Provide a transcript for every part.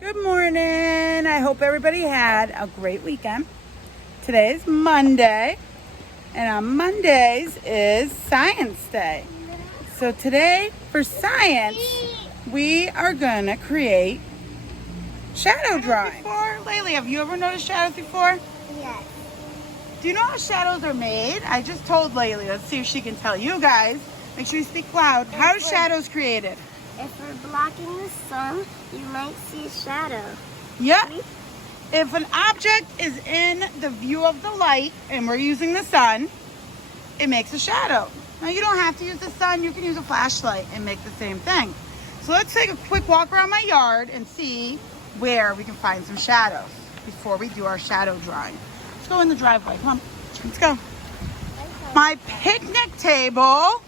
Good morning. I hope everybody had a great weekend. Today is Monday, and on Mondays is Science Day. So today for science, we are gonna create shadow drawing. Laylee, have you ever noticed shadows before? Yes. Do you know how shadows are made? I just told Laylee. Let's see if she can tell you guys. Make sure you speak loud. How are shadows created? If we're blocking the sun, you might see a shadow. Yeah. If an object is in the view of the light and we're using the sun, it makes a shadow. Now you don't have to use the sun, you can use a flashlight and make the same thing. So let's take a quick walk around my yard and see where we can find some shadows before we do our shadow drawing. Let's go in the driveway, come on, let's go. My picnic table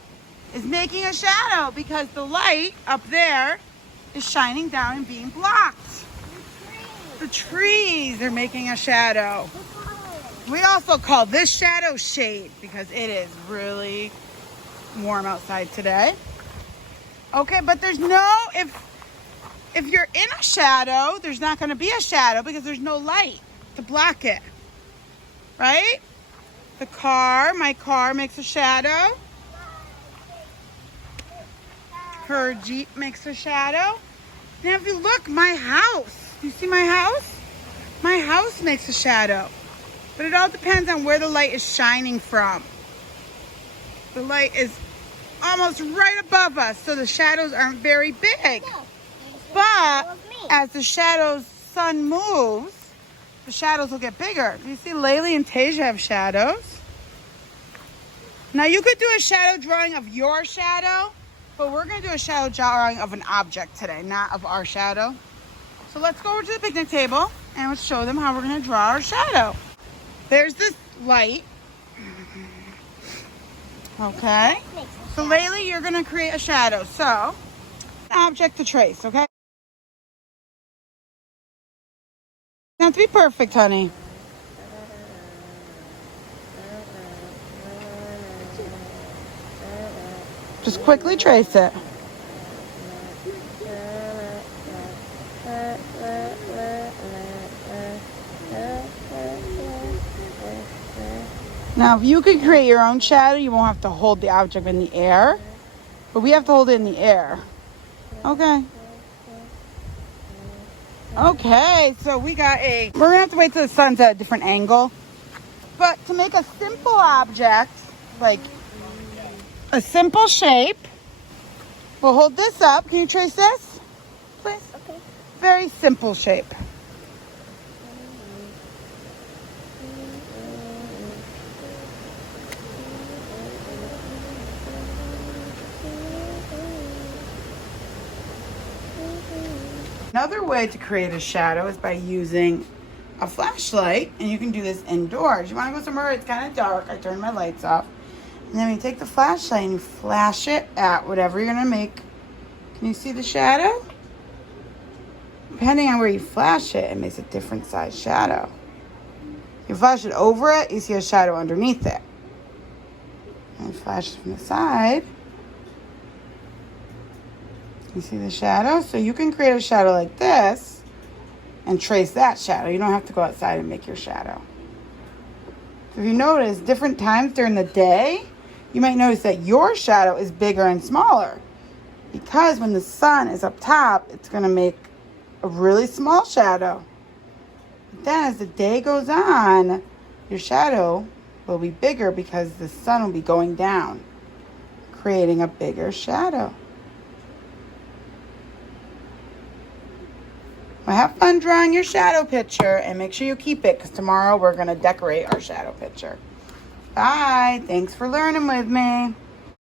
is making a shadow because the light up there is shining down and being blocked. The trees are making a shadow. We also call this shadow shade because it is really warm outside today. Okay, but there's no, if you're in a shadow, there's not going to be a shadow because there's no light to block it. Right? My car makes a shadow. Her Jeep makes a shadow. Now if you look, my house, do you see my house? My house makes a shadow. But it all depends on where the light is shining from. The light is almost right above us, so the shadows aren't very big. But as the sun moves, the shadows will get bigger. Do you see Laylee and Tasia have shadows? Now you could do a shadow drawing of your shadow, but we're going to do a shadow drawing of an object today, not of our shadow. So let's go over to the picnic table and let's show them how we're going to draw our shadow. There's this light. Okay. So Laylee, you're going to create a shadow. So, an object to trace, okay? Not to be perfect, honey. Just quickly trace it. Now, if you could create your own shadow, you won't have to hold the object in the air. But we have to hold it in the air. Okay. Okay, so we're going to have to wait till the sun's at a different angle. But to make a simple object, like a simple shape, we'll hold this up. Can you trace this, please? Okay. Very simple shape. Another way to create a shadow is by using a flashlight, and you can do this indoors. You want to go somewhere it's kind of dark, I turn my lights off. And then you take the flashlight and you flash it at whatever you're going to make. Can you see the shadow? Depending on where you flash it, it makes a different size shadow. If you flash it over it, you see a shadow underneath it. And you flash it from the side. You see the shadow? So you can create a shadow like this and trace that shadow. You don't have to go outside and make your shadow. So if you notice, different times during the day, you might notice that your shadow is bigger and smaller. Because when the sun is up top, it's going to make a really small shadow. But then as the day goes on, your shadow will be bigger because the sun will be going down, creating a bigger shadow. Well, have fun drawing your shadow picture and make sure you keep it because tomorrow we're going to decorate our shadow picture. Bye. Thanks for learning with me.